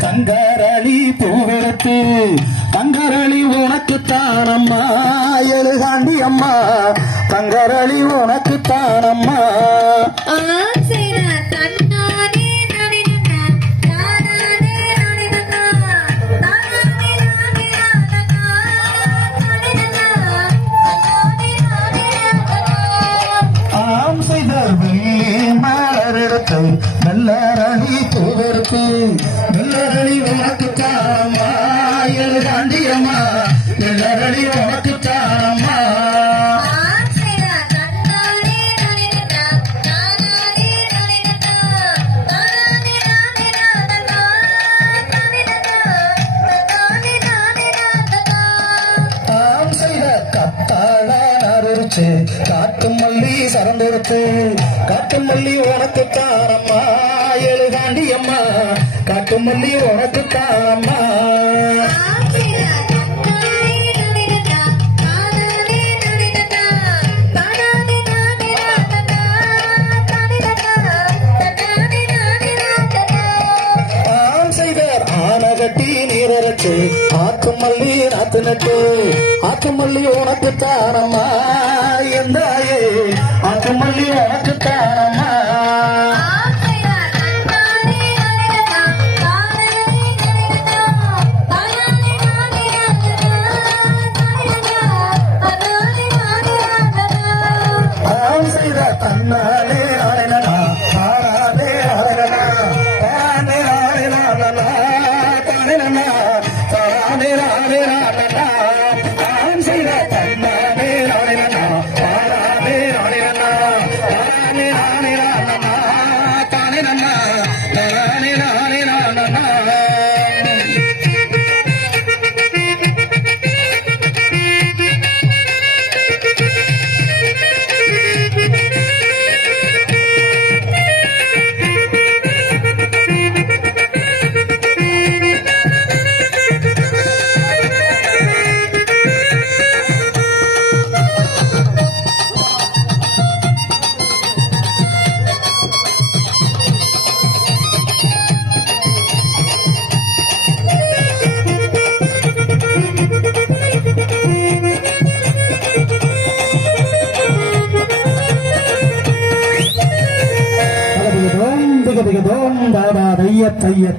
தங்கரளி பூவெடுத்து தங்கரளி உனக்கு தானம்மா எழுதாண்டி அம்மா தங்கரளி உனக்கு தானம்மா மெல்லரணி பூவெடுத்து மெல்லரணி உனக்கு தானம்மா எழுதாண்டி அம்மா மெல்லரணி உனக்கு தானம்மா காட்டு மல்லி சரந்தெடுத்து காட்டு மல்லி உனக்கு தானம்மா எழுதாண்டி அம்மா காட்டு மல்லி உனக்கு தானம்மா ஆனகட்டி நீரச்சு ஆத்து மல்லி நாத்து நட்டு ஆத்து மல்லி உனக்கு தானம்மா எந்தாயே ஆத்து மல்லி உனக்கு தானம்மா செய்த தன்னாலே அரணா ஆராதே அரணா தானே அரணா தைய